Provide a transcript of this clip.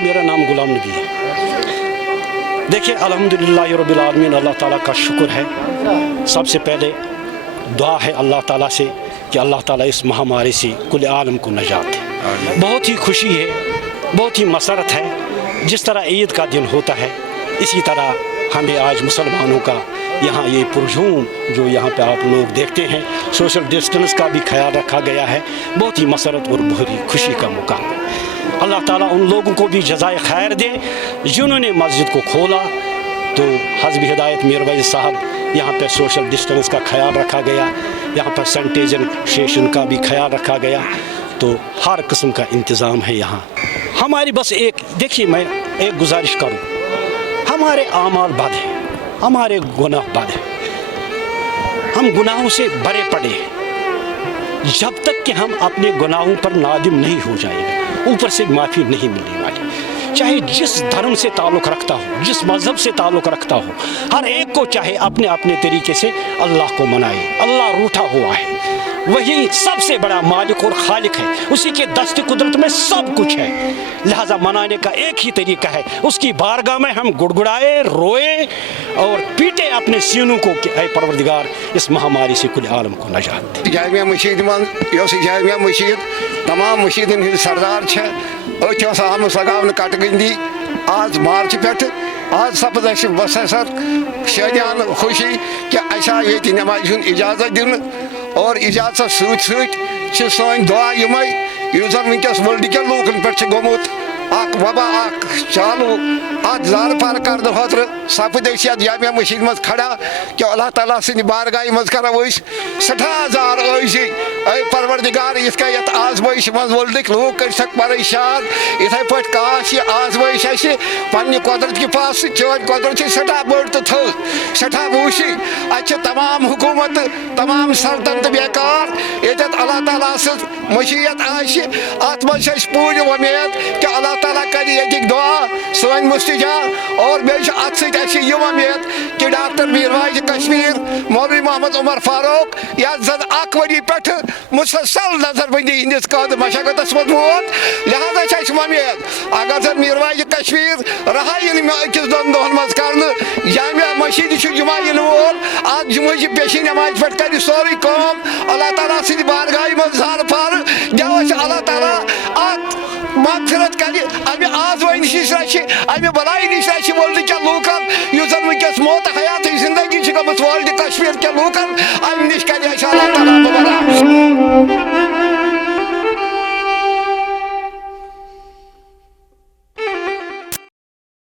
मेरा नाम गुलाम नबी है। देखिए अल्हम्दुलिल्लाह रब्बिल आलमीन, अल्लाह ताला का शुक्र है। सबसे पहले दुआ है अल्लाह ताला से कि अल्लाह ताला इस महामारी से कुल आलम को नजात दे। बहुत ही खुशी है, बहुत ही मसरत है। जिस तरह ईद का दिन होता है इसी तरह हमें आज मुसलमानों का यहाँ ये पुरजूम जो यहाँ पे आप लोग देखते हैं, सोशल डिस्टेंस का भी ख्याल रखा गया है। बहुत ही मसरत और बहुत ही खुशी का मौका है। अल्लाह ताला उन लोगों को भी जज़ाए खैर दे जिन्होंने मस्जिद को खोला। तो हज़ब हिदायत मीर वैस साहब, यहाँ पे सोशल डिस्टेंस का ख्याल रखा गया, यहाँ पर सैनिटाइजेशन का भी ख्याल रखा गया। तो हर किस्म का इंतज़ाम है यहाँ। हमारी बस एक, देखिए मैं एक गुजारिश करूँ, हमारे आमाल बद हैं, हमारे गुनाह बद हैं, हम गुनाहों से भरे पड़े हैं। जब तक कि हम अपने गुनाहों पर नादिम नहीं हो जाएंगे, ऊपर से माफ़ी नहीं मिलने वाली। चाहे जिस धर्म से ताल्लुक़ रखता हो, जिस मज़हब से ताल्लुक़ रखता हो, हर एक को चाहे अपने अपने तरीके से अल्लाह को मनाए। अल्लाह रूठा हुआ है, वही सबसे बड़ा मालिक और खालिक है, उसी के दस्त कुदरत में सब कुछ है। लिहाजा मनाने का एक ही तरीका है, उसकी बारगाह में हम गुड़गुड़ाए, रोए और पीटे अपने सीनों को कि ऐ परवरदिगार इस महामारी से कुल आलम को नजात दे। जामिया मस्जिद मन जामिया मस्जिद तमाम मस्जिदन हज सरदार आमस लगान कटगंदी आज मार्च पे आज सपद बसर शादियान खुशी कि ये नमाज इजाजत दिन और इजाजत सैन दुआ यमे जन वनकस वर्ल्ड के लूकन पे गोमुत वबा चालू आज जार पार कर खुद सपद जामिया मस्जिद मज खड़ा कि अल्लाह ताला सद बारगाह मज करो सठा जार परवरदिगार इत कत आजमाइश मज वर्ल्ड लूक कर परेशान इथे पे काश ये आजमाइश पे कुदरत के पास चोन कुदरत सठा बड़ तो थोज सठा बूशी अच्छे तमाम हुकूमत तमाम सल्तनत बेकार ये अल्लाह ताला मशीयत अत मज पूरी उम्मीद कि अल्लाह ताला कर ये दुआ सन मुस्तजा और बे अत सह उम्मीद कि डॉक्टर मीरवाइज कश्मीर मौलवी मोहम्मद उमर फारूक या जन अख वरी पे मुसलसल नजरबंदी हंदिस कद मशक्कत मज वोत। लिहाजा उम्मीद अगर जन मीरवाइज कश्मीर रहा अकिस दोन दोहन मज कर जामिया मस्जिद जुमा इन वोल आज जुमे पेशी नमाज पे कर सोरी कम अल्लाह ताला सद बारगाह मज जार पार दिवस अल्लाह ताला अत मगफिरत कर अमे आजमाई नश रचि अमे बलाई नश रचि वर्ल्ड के लूकन यस जन वनकस मौत हयात जिंदगी गमत वर्ल्ड कश्मीर के लूकन अमे नश कर अल्लाह